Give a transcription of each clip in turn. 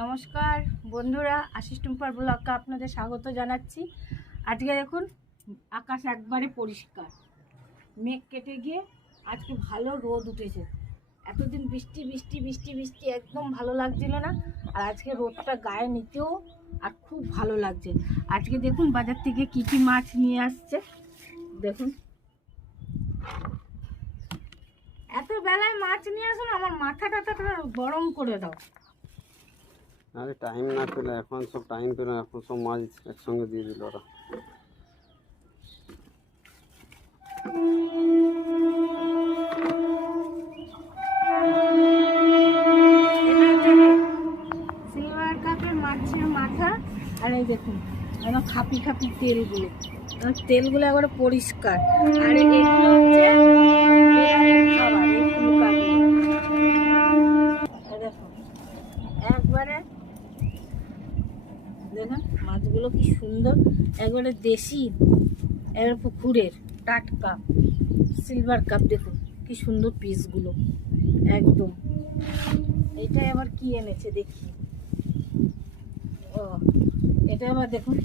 নমস্কার বন্ধুরা, আশিস টুম্পার ব্লগকে আপনাদের স্বাগত জানাচ্ছি। আজকে দেখুন আকাশ একবারে পরিষ্কার, মেঘ কেটে গিয়ে আজকে ভালো রোদ উঠেছে। এতদিন বৃষ্টি বৃষ্টি বৃষ্টি বৃষ্টি একদম ভালো লাগছিল না, আর আজকে রোদটা গায়ে নিতেও আর খুব ভালো লাগছে। আজকে দেখুন বাজার থেকে কি কি মাছ নিয়ে আসছে দেখুন। এত বেলায় মাছ নিয়ে আসুন, আমার মাথাটা গরম করে দাও। আরে টাইম না পেলে এখন সব টাইম পেলে এখন সব মাছ একসঙ্গে দিয়ে দিল ওরা। সিলভার কাপের মাছের মাথা, আর এই দেখুন একদম খাপি খাপি তেলগুলো, তেলগুলো একবারে পরিষ্কার। আর এগুলো হচ্ছে খাবার, এই ফুলকাগুলো দেখুন একবারে দেখুন মাছগুলো কি সুন্দর, একবারে দেশি, একবারে পুকুরের টাটকা সিলভার কাপ। দেখুন কি সুন্দর পিসগুলো একদম। এটা আবার কি এনেছে দেখি, ও এটা আবার দেখুন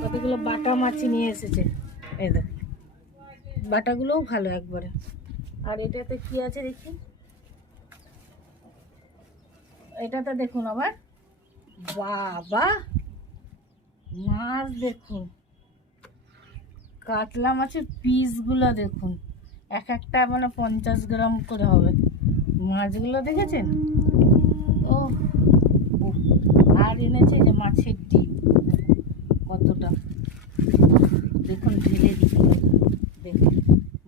কতগুলো বাটা মাছ নিয়ে এসেছে। এই দেখুন বাটাগুলোও ভালো একবারে। আর এটাতে কি আছে দেখি, এটাতে দেখুন আবার বাবা মাছ দেখুন, কাতলা মাছের পিসগুলো দেখুন, এক একটা মানে 50 গ্রাম করে হবে মাছগুলো, দেখেছেন? ও আর এনেছে যে মাছের ডিম কতটা, দেখুন ঢেলে দিই, দেখুন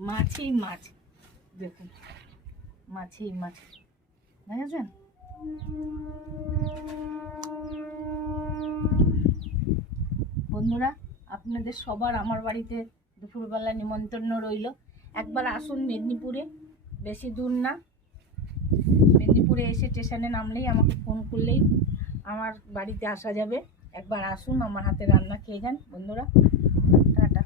মাছই মাছ, দেখুন মাছই মাছ, দেখেছেন? বন্ধুরা আপনাদের সবার আমার বাড়িতে দুপুরবেলা নিমন্ত্রণ রইল। একবার আসুন মেদিনীপুরে, বেশি দূর না, মেদিনীপুরে এসে স্টেশনে নামলেই আমাকে ফোন করলেই আমার বাড়িতে আসা যাবে। একবার আসুন, আমার হাতে রান্না খেয়ে যান বন্ধুরা। টাটা।